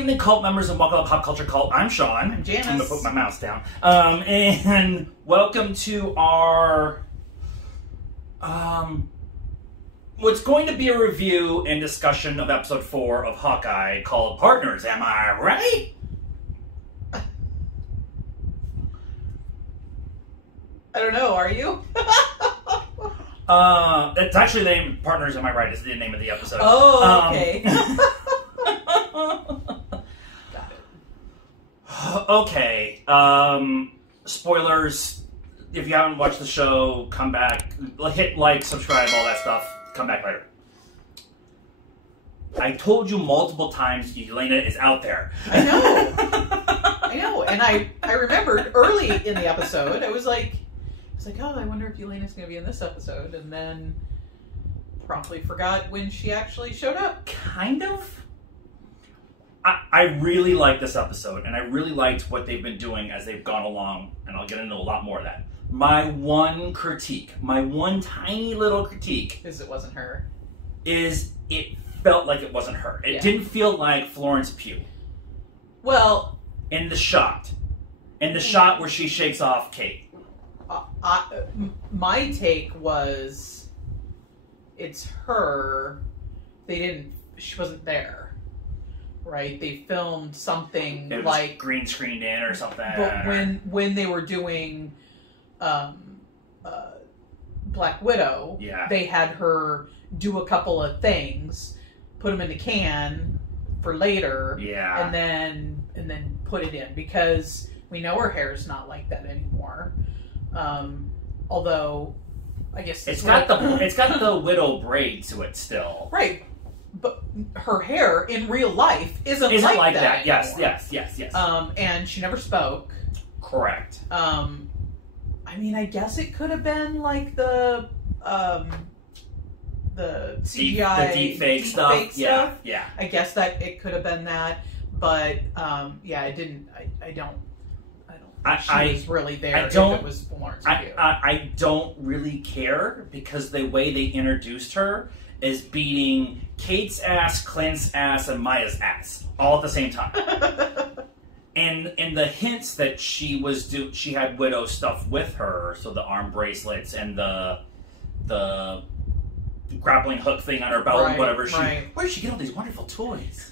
evening, cult members, and welcome to Pop Culture Cult. I'm Sean. I'm Janice. I'm going to put my mouse down. And welcome to our... what's going to be a review and discussion of episode 4 of Hawkeye called Partners, Am I Right? I don't know, are you? It's actually the name, Partners, Am I Right? Is the name of the episode. Oh, okay. Got it. Okay. Spoilers. If you haven't watched the show, come back. Hit like, subscribe, all that stuff. Come back later. I told you multiple times Elena is out there. I know. I know. And I remembered early in the episode, I was like, oh, I wonder if Elena's going to be in this episode. And then promptly forgot when she actually showed up. Kind of. I really like this episode, and I really liked what they've been doing as they've gone along, and I'll get into a lot more of that. My one critique, my one tiny little critique... Is it wasn't her. Is it felt like it wasn't her. It didn't feel like Florence Pugh. Well... In the shot. In the shot where she shakes off Kate. My take was... It's her. She wasn't there. Right, they filmed something it was like green screened in or something. But when they were doing Black Widow, they had her do a couple of things, put them in the can for later, and then put it in because we know her hair's not like that anymore. Although, I guess it's got the widow braid to it still, right. But her hair in real life isn't like that. Yes. And she never spoke. Correct. I mean, I guess it could have been like the CGI, the deep fake stuff. Yeah. I guess that it could have been that, but I didn't. I don't. She was really there. If it was Florence Pugh. I don't really care because the way they introduced her is beating Kate's ass, Clint's ass, and Maya's ass all at the same time. and the hints that she had Widow stuff with her, so the arm bracelets and the grappling hook thing on her belt and whatever. Where did she get all these wonderful toys?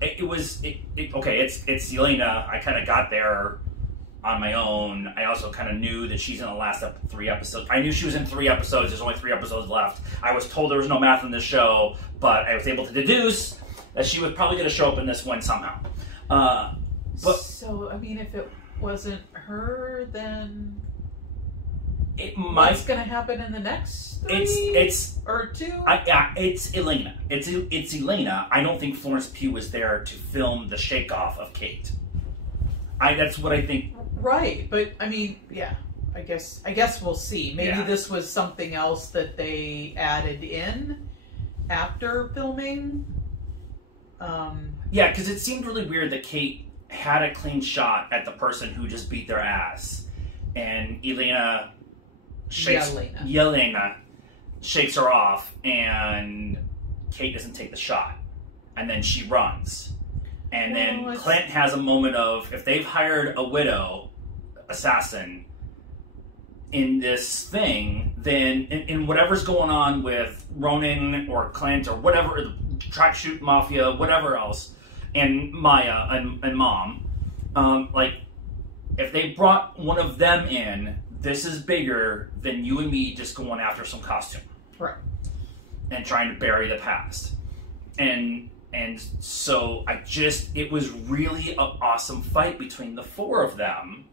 It's Elena. I kind of got there on my own. I also kind of knew that she's in the last 3 episodes. I knew she was in 3 episodes. There's only 3 episodes left. I was told there was no math in this show, but I was able to deduce that she was probably going to show up in this one somehow. So, I mean, if it wasn't her, then what's going to happen in the next 3 or 2? It's Elena. It's Elena. I don't think Florence Pugh was there to film the shake-off of Kate. That's what I think. Right, but I mean, I guess we'll see. Maybe this was something else that they added in after filming. Yeah, because it seemed really weird that Kate had a clean shot at the person who just beat their ass, and Elena shakes her off, and Kate doesn't take the shot, and then she runs. And then Clint has a moment of, if they've hired a widow assassin in this thing, then in whatever's going on with Ronan or Clint or whatever, the track shoot mafia, whatever else, and Maya and Mom, if they brought one of them in, this is bigger than you and me just going after some costume. Right. And trying to bury the past. And so it was really an awesome fight between the 4 of them.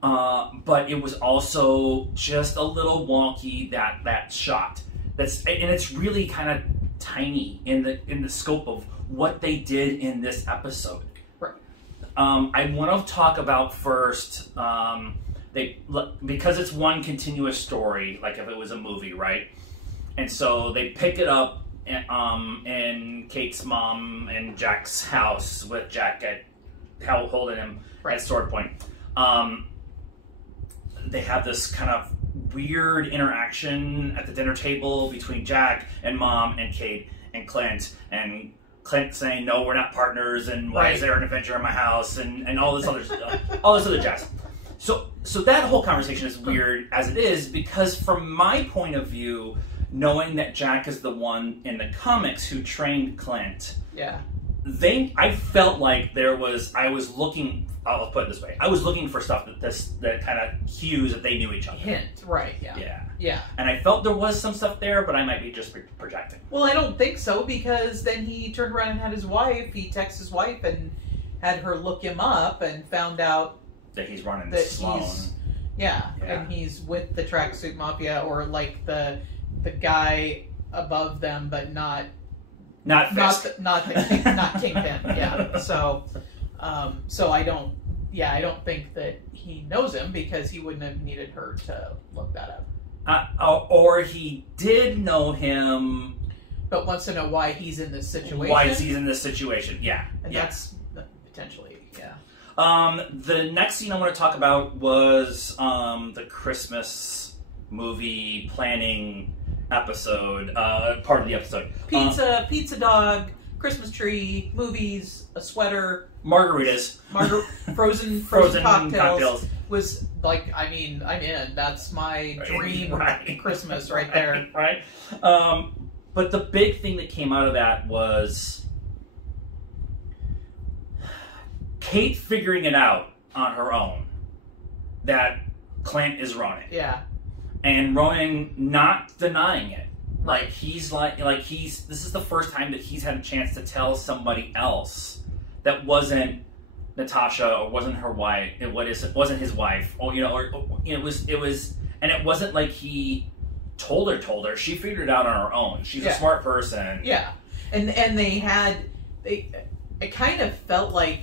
But it was also just a little wonky, that shot. And it's really kind of tiny in the scope of what they did in this episode. Right. I want to talk about first, because it's one continuous story, like if it was a movie, right? And so they pick it up in Kate's mom and Jack's house with Jack holding him at sword point. They have this kind of weird interaction at the dinner table between Jack and Mom and Kate and Clint and Clint saying, no, we're not partners, and why is there an adventure in my house, and all this other jazz. So that whole conversation is weird as it is, because from my point of view, knowing that Jack is the one in the comics who trained Clint, I felt like I'll put it this way, I was looking for stuff that kind of cues that they knew each other. Hint, right, yeah. And I felt there was some stuff there, but I might be just projecting. Well, I don't think so, because then he turned around and had his wife, he texted his wife and had her look him up and found out that he's running that Sloan. And he's with the Tracksuit Mafia, or like the guy above them, but not Kingpin. Yeah. So I don't think that he knows him, because he wouldn't have needed her to look that up. Or he did know him, but wants to know why he's in this situation. Yeah. And that's potentially. The next scene I want to talk about was the Christmas movie planning episode, part of the episode. Pizza dog, Christmas tree, movies, a sweater, margaritas, frozen cocktails. Was like, I'm in. That's my dream Christmas right there. Right. But the big thing that came out of that was Kate figuring it out on her own that Clint is Ronin. Yeah. And Ronin not denying it. Like this is the first time that he's had a chance to tell somebody else that wasn't Natasha, or wasn't her wife, it wasn't his wife, or it was, and it wasn't like he told her. She figured it out on her own. She's a smart person. Yeah. And it kind of felt like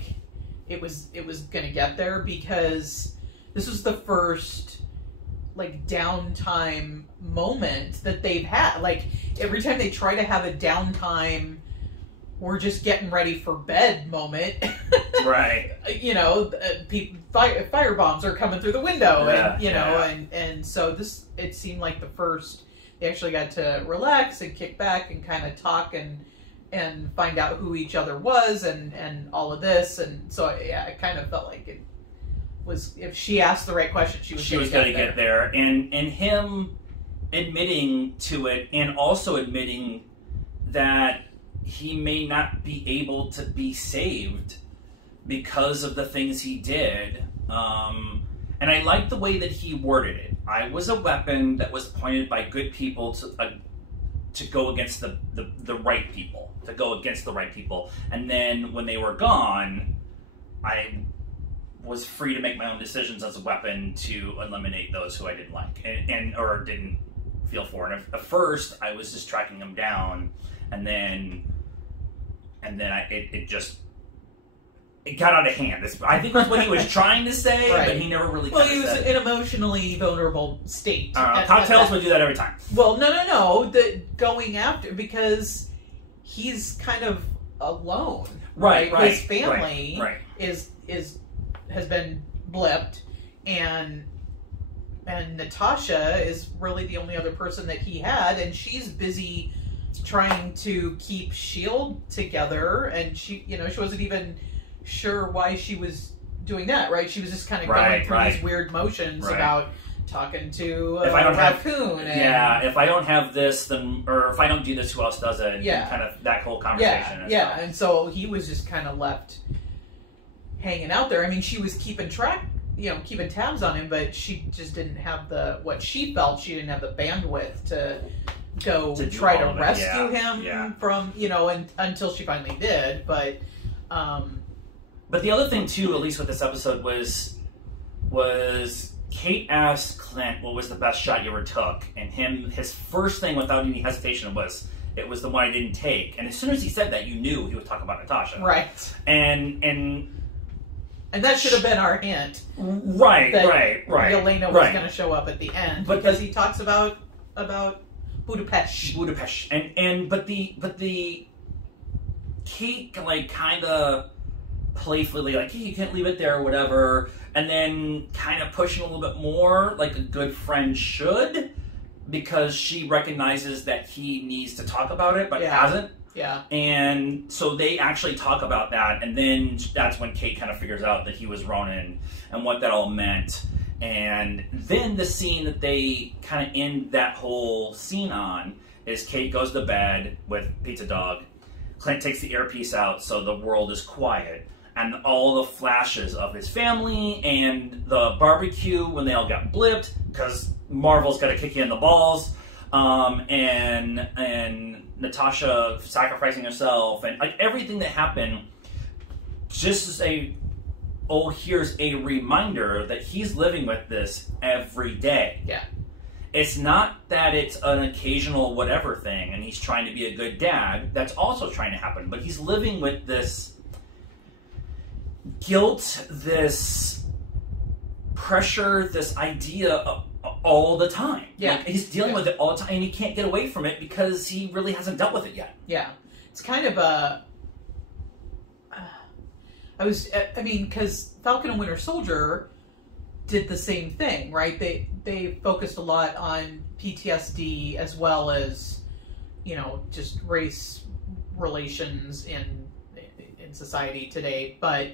it was going to get there, because this was the first like downtime moment that they've had. Like, every time they try to have a downtime, we're just getting ready for bed moment. Right. Fire bombs are coming through the window, and so it seemed like the first they actually got to relax and kick back and kind of talk and find out who each other was and all of this. And so, it kind of felt like it was, if she asked the right question, she was going to get there. And him admitting to it, and also admitting that he may not be able to be saved because of the things he did. And I like the way that he worded it. I was a weapon that was pointed by good people to go against the right people. To go against the right people. And then when they were gone, I was free to make my own decisions as a weapon to eliminate those who I didn't like or didn't feel for. And at first, I was just tracking them down, and then it got out of hand. I think that's what he was trying to say, but he never really. Well, he was in an emotionally vulnerable state. Cocktails would do that every time. Well, no. Going after, because he's kind of alone. Right. His family has been blipped, and Natasha is really the only other person that he had, and she's busy trying to keep S.H.I.E.L.D. together, and she wasn't even sure why she was doing that, right? She was just kind of going through these weird motions about talking to raccoon. If I don't have this, then, or if I don't do this, who else does it? And kind of that whole conversation. And so he was just kind of left hanging out there. I mean, she was keeping tabs on him, but she just didn't have what she felt. She didn't have the bandwidth to go try to rescue him from, until she finally did. But the other thing too, at least with this episode, was Kate asked Clint what was the best shot you ever took, and his first thing without any hesitation was, it was the one I didn't take. And as soon as he said that, you knew he was talking about Natasha. Right. And that should have been our hint. Right. Yelena was going to show up at the end, because he talks about Budapest. But the Kate kind of playfully hey, you can't leave it there or whatever, and then kind of pushing a little bit more like a good friend should, because she recognizes that he needs to talk about it but hasn't. Yeah. And so they actually talk about that, and then that's when Kate kind of figures out that he was Ronin and what that all meant. And then the scene that they kind of end that whole scene on is Kate goes to bed with Pizza Dog. Clint takes the earpiece out so the world is quiet. And all the flashes of his family and the barbecue when they all got blipped because Marvel's got to kick you in the balls. And Natasha sacrificing herself and like everything that happened just as here's a reminder that he's living with this every day. Yeah. It's not that it's an occasional whatever thing and he's trying to be a good dad. That's also trying to happen. But he's living with this guilt, this pressure, this idea all the time. Yeah. Like, he's dealing with it all the time and he can't get away from it because he really hasn't dealt with it yet. Yeah. It's kind of a... because Falcon and Winter Soldier did the same thing, right? They focused a lot on PTSD as well as, just race relations in society today. But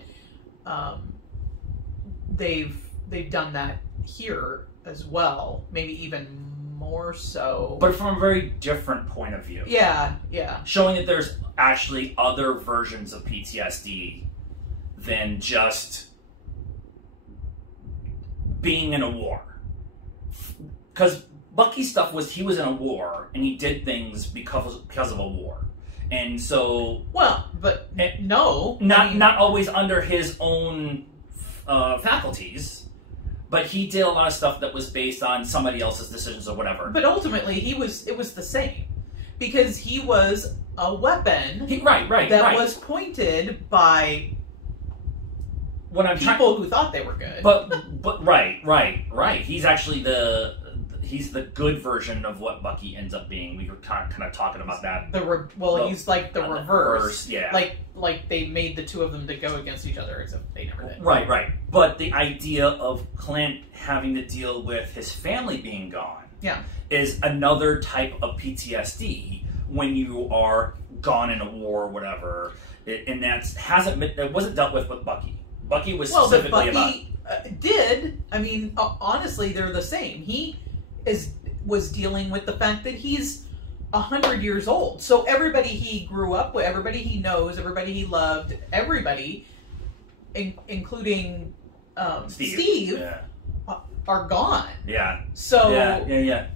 they've done that here as well, maybe even more so. But from a very different point of view. Yeah, yeah. Showing that there's actually other versions of PTSD than just being in a war. Because Bucky's stuff was he was in a war and he did things because of a war. And so... Well, but no. Not always under his own faculties, but he did a lot of stuff that was based on somebody else's decisions or whatever. But ultimately, it was the same. Because he was a weapon that was pointed by... people who thought they were good. But right. He's actually he's the good version of what Bucky ends up being. We were kind of talking about that. He's like the reverse. Yeah. Like they made the two of them to go against each other, except they never did. Right. But the idea of Clint having to deal with his family being gone, is another type of PTSD when you are gone in a war or whatever, and it wasn't dealt with Bucky. Bucky was specifically about... did. I mean, honestly, they're the same. He was dealing with the fact that he's 100 years old. So everybody he grew up with, everybody he knows, everybody he loved, everybody, including Steve are gone. Yeah. So yeah.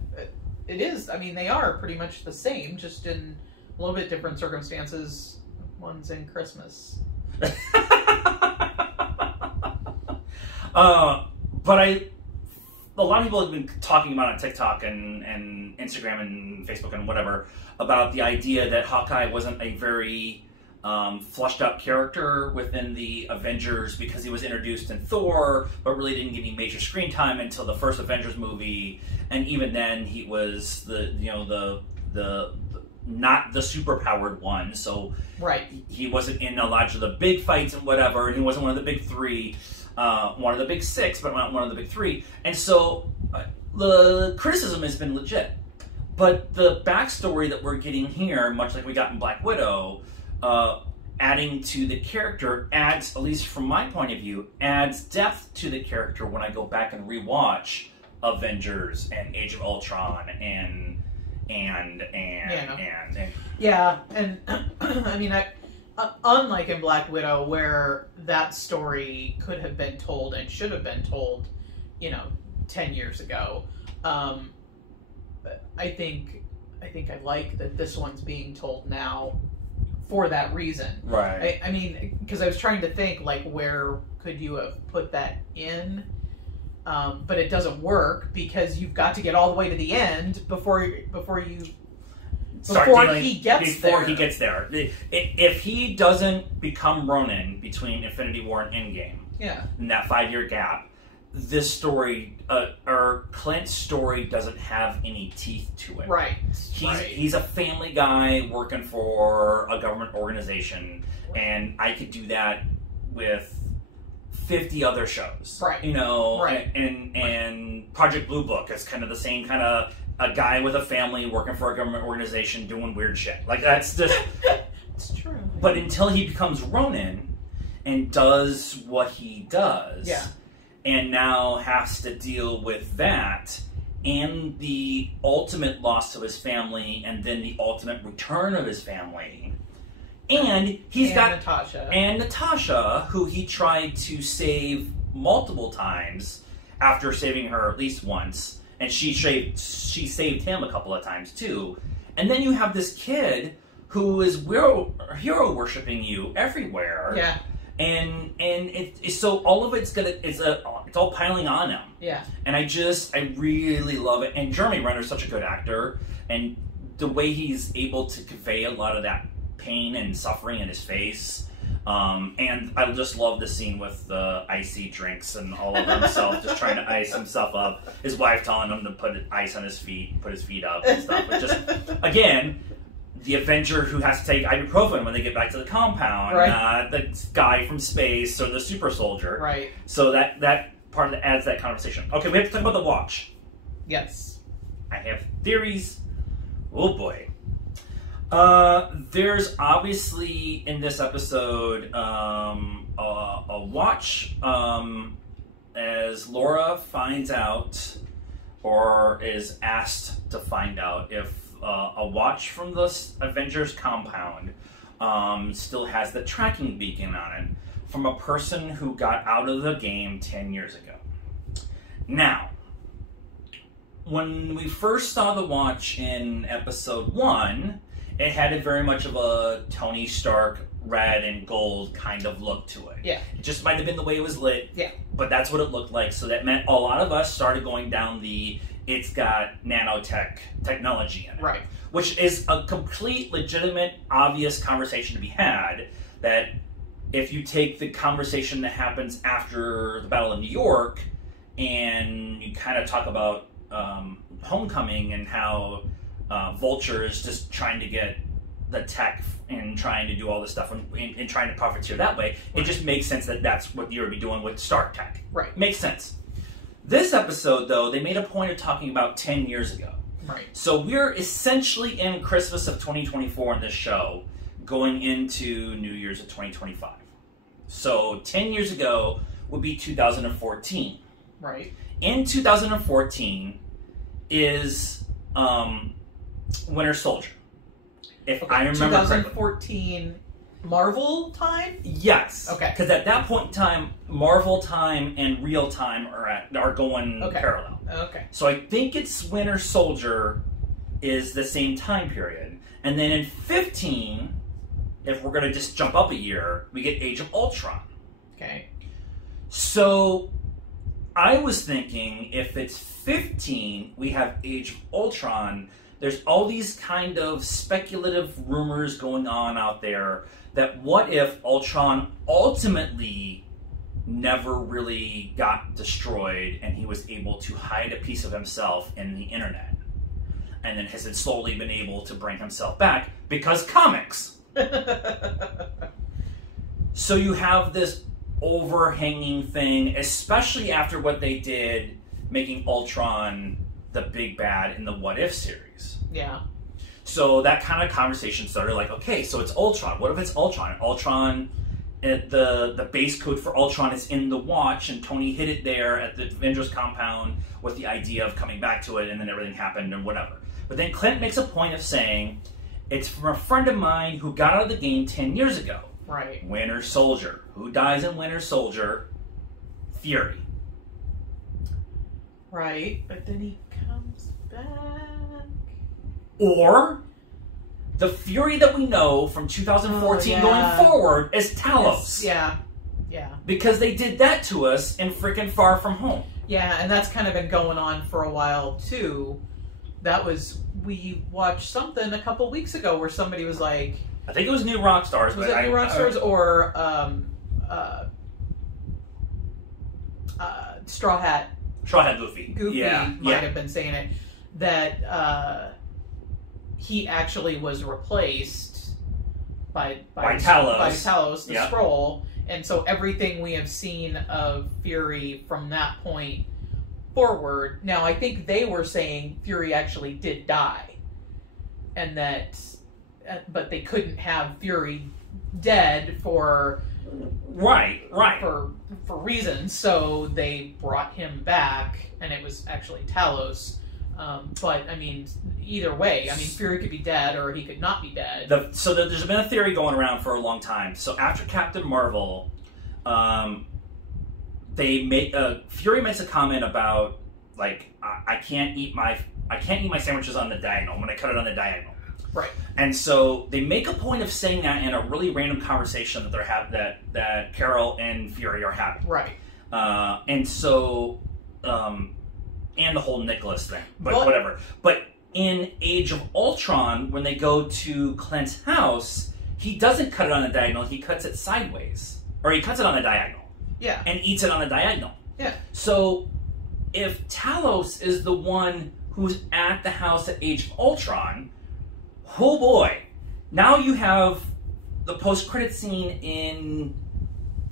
It is. I mean, they are pretty much the same, just in a little bit different circumstances. One's in Christmas. But a lot of people have been talking about on TikTok and Instagram and Facebook and whatever about the idea that Hawkeye wasn't a very flushed up character within the Avengers because he was introduced in Thor, but really didn't get any major screen time until the first Avengers movie, and even then he was the not the superpowered one, so he wasn't in a lot of the big fights and whatever, and he wasn't one of the big three. One of the big six, but not one of the big three. And so the criticism has been legit. But the backstory that we're getting here, much like we got in Black Widow, adding to the character adds, at least from my point of view, adds depth to the character when I go back and rewatch Avengers and Age of Ultron and I mean, unlike in Black Widow, where that story could have been told and should have been told, 10 years ago, I think I like that this one's being told now for that reason. Right. I mean, because I was trying to think, like, where could you have put that in? But it doesn't work because you've got to get all the way to the end before he gets there. If he doesn't become Ronin between Infinity War and Endgame, in that 5-year gap, this story, or Clint's story, doesn't have any teeth to it. Right. He's a family guy working for a government organization, and I could do that with 50 other shows. Right. And Project Blue Book is kind of the same kind of a guy with a family working for a government organization doing weird shit. Like, that's just... It's true. But until he becomes Ronin and does what he does, and now has to deal with that and the ultimate loss of his family and then the ultimate return of his family. And he's got Natasha. And Natasha, who he tried to save multiple times after saving her at least once. And she saved him a couple of times too. And then you have this kid who is hero worshipping you everywhere. Yeah. And so all of it's it's all piling on him. Yeah. And I really love it. And Jeremy Renner's such a good actor, and the way he's able to convey a lot of that pain and suffering in his face. And I just love the scene with the icy drinks and all of himself just trying to ice himself up. His wife telling him to put ice on his feet, put his feet up and stuff. But just, again, the Avenger who has to take ibuprofen when they get back to the compound, right. The guy from space or the super soldier. Right. So that part of adds that conversation. Okay, we have to talk about the watch. Yes. I have theories. Oh boy. There's obviously in this episode a watch as Laura finds out or is asked to find out if a watch from the Avengers compound still has the tracking beacon on it from a person who got out of the game 10 years ago. Now, when we first saw the watch in episode 1, it had a very much of a Tony Stark red and gold kind of look to it. Yeah. It just might have been the way it was lit. Yeah. But that's what it looked like. So that meant a lot of us started going down it's got nanotech technology in it. Right. Which is a complete, legitimate, obvious conversation to be had, that if you take the conversation that happens after the Battle of New York and you kind of talk about Homecoming and how Vulture is just trying to get the tech and trying to do all this stuff and trying to profiteer that way, it just makes sense that that's what you're be doing with Stark Tech. Right. Makes sense. This episode, though, they made a point of talking about 10 years ago. Right. So we're essentially in Christmas of 2024 in this show, going into New Year's of 2025. So 10 years ago would be 2014. Right. In 2014 is Winter Soldier. If I remember 2014 correctly. Marvel time? Yes. Okay. Because at that point in time, Marvel time and real time are going parallel. Okay. So I think it's Winter Soldier is the same time period. And then in 15, if we're going to just jump up a year, we get Age of Ultron. Okay. So I was thinking if it's 15, we have Age of Ultron. There's all these kind of speculative rumors going on out there that what if Ultron ultimately never really got destroyed and he was able to hide a piece of himself in the internet and then has slowly been able to bring himself back because comics. So you have this overhanging thing, especially after what they did making Ultron the big bad in the What If series. Yeah. So that kind of conversation started like, okay, so it's Ultron. What if it's Ultron? Ultron, the base code for Ultron is in the watch, and Tony hid it there at the Avengers compound with the idea of coming back to it, and then everything happened and whatever. But then Clint makes a point of saying, it's from a friend of mine who got out of the game 10 years ago. Right. Winter Soldier. Who dies in Winter Soldier? Fury. Right, but then he comes back. Or the Fury that we know from 2014 going forward is Talos. Yeah. Because they did that to us in frickin' Far From Home. Yeah, and that's kind of been going on for a while too. We watched something a couple weeks ago where somebody was like, I think it was New Rockstars. Was it New Rockstars or Straw Hat? Straw Hat Goofy might have been saying it, that he actually was replaced by Talos, the Skrull, and so everything we have seen of Fury from that point forward. Now, I think they were saying Fury actually did die, and that, but they couldn't have Fury dead for for reasons, so they brought him back, and it was actually Talos. But I mean, either way, I mean, Fury could be dead or he could not be dead. There's been a theory going around for a long time. So after Captain Marvel, Fury makes a comment about, like, I can't eat my sandwiches on the diagonal. When I cut it on the diagonal. Right. And so they make a point of saying that in a really random conversation that that Carol and Fury are having. Right. And so, and the whole Nicholas thing, but whatever. But in Age of Ultron, when they go to Clint's house, he doesn't cut it on the diagonal. He cuts it sideways, or he cuts it on the diagonal. Yeah. And eats it on the diagonal. Yeah. So, if Talos is the one who's at the house at Age of Ultron, oh boy, now you have the post-credit scene in,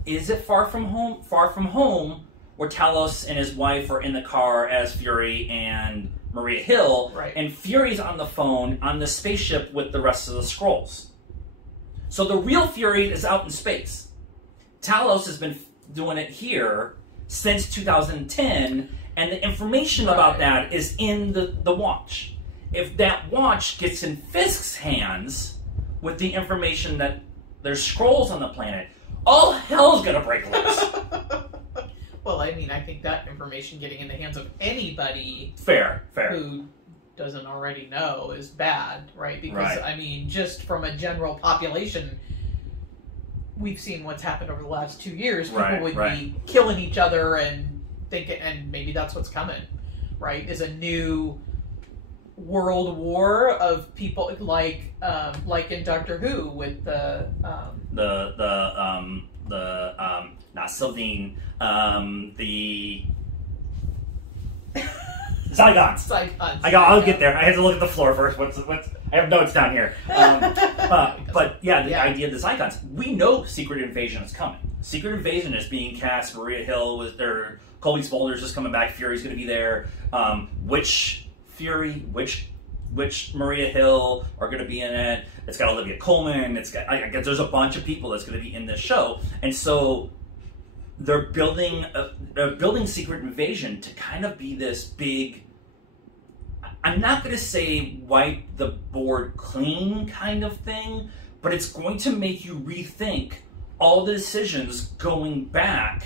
is it Far From Home? Far From Home, where Talos and his wife are in the car as Fury and Maria Hill, right. And Fury's on the phone on the spaceship with the rest of the Skrulls. So the real Fury is out in space. Talos has been doing it here since 2010, and the information about that is in the watch. If that watch gets in Fisk's hands with the information that there's Skrulls on the planet, all hell's gonna break loose. Well, I mean, I think that information getting in the hands of anybody fair who doesn't already know is bad, right? Because, I mean, just from a general population, we've seen what's happened over the last 2 years. People would be killing each other and thinking, and maybe that's what's coming, right? Is a new world war of people like in Doctor Who with not Sylvine, the Zygons. I'll get there. I had to look at the floor first. What's? I have notes down here. But yeah, the idea of the Zygons. We know Secret Invasion is coming. Secret Invasion is being cast. Maria Hill was there. Colby Smulders is coming back. Fury's going to be there. Which Fury? Which Maria Hill are going to be in it? It's got Olivia Colman. It's got. I guess there's a bunch of people that's going to be in this show, and so they're building Secret Invasion to kind of be this big. I'm not going to say wipe the board clean kind of thing, but it's going to make you rethink all the decisions going back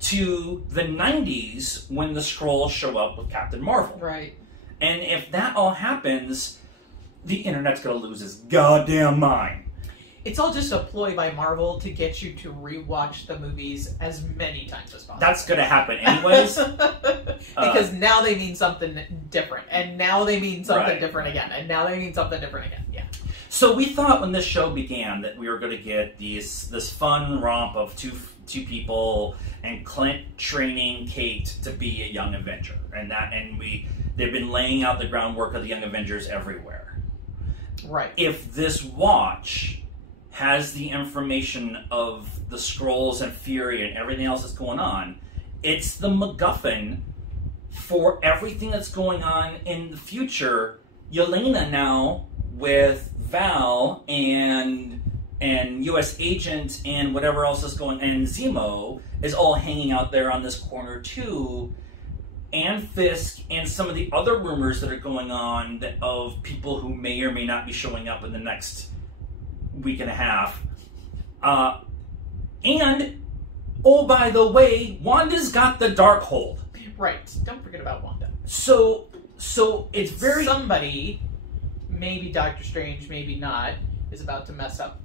to the 90s when the Skrulls show up with Captain Marvel. Right. And if that all happens, the internet's going to lose its goddamn mind. It's all just a ploy by Marvel to get you to rewatch the movies as many times as possible. That's going to happen anyways. Because now they mean something different. And now they mean something different again. And now they mean something different again. Yeah. So we thought when this show began that we were going to get this fun romp of two people and Clint training Kate to be a young Avenger. They've been laying out the groundwork of the Young Avengers everywhere. Right. If this watch has the information of the Skrulls and Fury and everything else that's going on, it's the MacGuffin for everything that's going on in the future. Yelena now with Val and U.S. Agent and whatever else is going, and Zemo is all hanging out there on this corner too. And Fisk and some of the other rumors that are going on of people who may or may not be showing up in the next week and a half. And, oh, by the way, Wanda's got the Darkhold. Right. Don't forget about Wanda. So it's very... Somebody, maybe Doctor Strange, maybe not, is about to mess up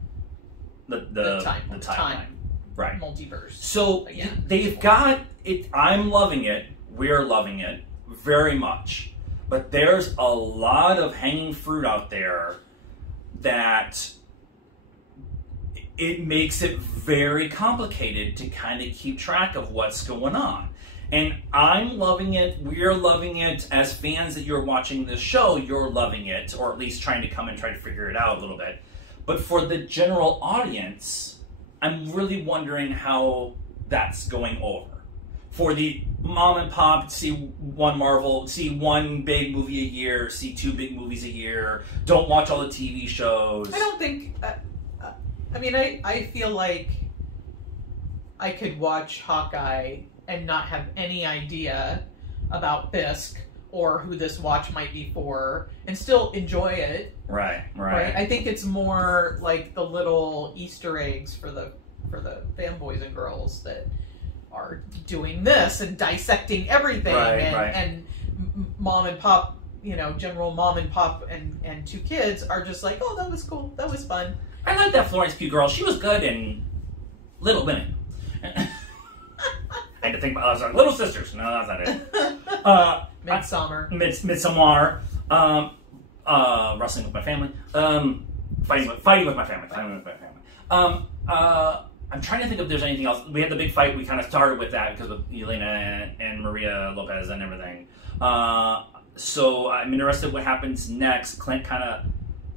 the timeline. Right. Multiverse. So they've got it. I'm loving it. We're loving it very much. But there's a lot of hanging fruit out there that it makes it very complicated to kind of keep track of what's going on. And I'm loving it. We're loving it. As fans that you're watching this show, you're loving it, or at least trying to come and try to figure it out a little bit. But for the general audience, I'm really wondering how that's going over. for the mom and pop, see one Marvel, see one big movie a year, see 2 big movies a year, don't watch all the TV shows. I don't think, I mean, I feel like I could watch Hawkeye and not have any idea about Fisk or who this watch might be for, and still enjoy it. Right. I think it's more like the little Easter eggs for the fanboys and girls that are doing this and dissecting everything, and mom and pop, you know, general mom and pop and 2 kids are just like, oh, that was cool, that was fun. I like that Florence Pugh girl. She was good in Little Women. I had to think about, I was like, Little Sisters. No, that's not it. Midsummer. Midsummer. Wrestling with my family. Fighting with my family. I'm trying to think if there's anything else. We had the big fight. We kind of started with that because of Elena and Maria Lopez and everything. So I'm interested in what happens next. Clint kind of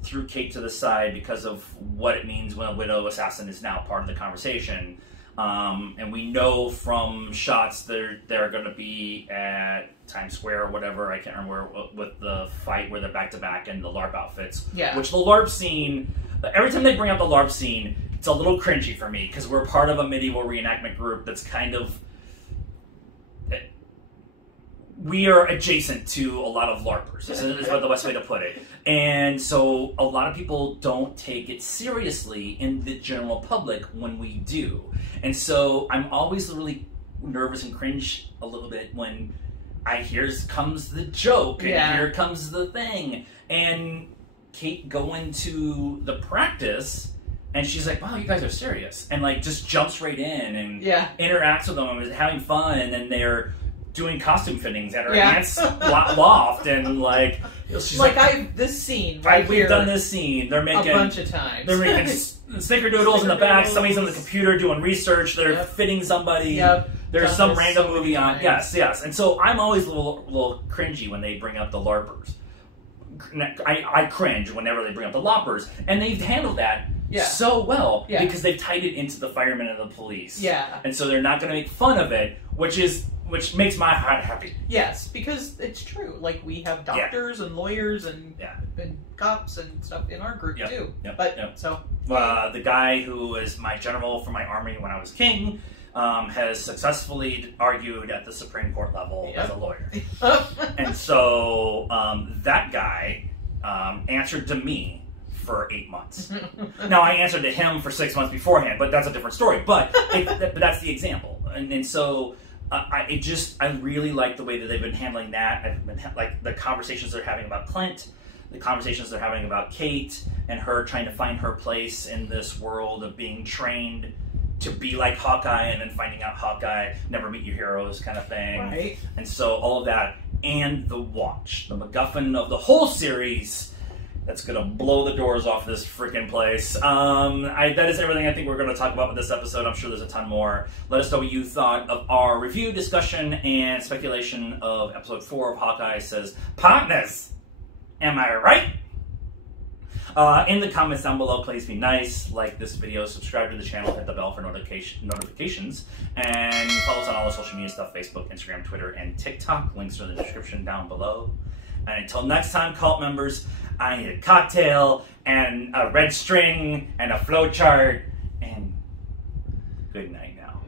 threw Kate to the side because of what it means when a widow assassin is now part of the conversation. And we know from shots they're going to be at Times Square or whatever. I can't remember with the fight where they're back to back in the LARP outfits. Yeah. Which the LARP scene, every time they bring up the LARP scene, it's a little cringy for me because we're part of a medieval reenactment group that's kind of, we are adjacent to a lot of LARPers, is the best way to put it. And so a lot of people don't take it seriously in the general public when we do. And so I'm always really nervous and cringe a little bit when here comes the joke and here comes the thing. And Kate going to the practice and she's like, wow, you guys are serious. And like just jumps right in and interacts with them and is having fun, and then they're doing costume fittings at her aunt's loft, and like she's like this scene right we've done this scene. They're making a bunch of times. They're making snickerdoodles in the back. Somebody's on the computer doing research. They're fitting somebody. There's some random movie on. Yes. And so I'm always a little cringy when they bring up the LARPers. I cringe whenever they bring up the LARPers, and they've handled that so well because they've tied it into the firemen and the police. Yeah. And so they're not going to make fun of it, which makes my heart happy. Yes, because it's true. Like, we have doctors and lawyers and cops and stuff in our group too. So the guy who is my general for my army when I was king has successfully argued at the Supreme Court level as a lawyer. And so that guy answered to me for 8 months. Now, I answered to him for 6 months beforehand, but that's a different story. But that's the example. And so I really like the way that they've been handling that. I've been like the conversations they're having about Clint, the conversations they're having about Kate, and her trying to find her place in this world of being trained to be like Hawkeye, and then finding out Hawkeye, never meet your heroes kind of thing. Right. And so all of that, and the watch, the MacGuffin of the whole series, that's going to blow the doors off this freaking place. That is everything I think we're going to talk about with this episode. I'm sure there's a ton more. Let us know what you thought of our review, discussion, and speculation of episode 4 of Hawkeye Says Partners. Am I right? In the comments down below, please be nice, like this video, subscribe to the channel, hit the bell for notifications, and follow us on all the social media stuff, Facebook, Instagram, Twitter, and TikTok. Links are in the description down below. And until next time, cult members, I need a cocktail, and a red string, and a flowchart, and good night now.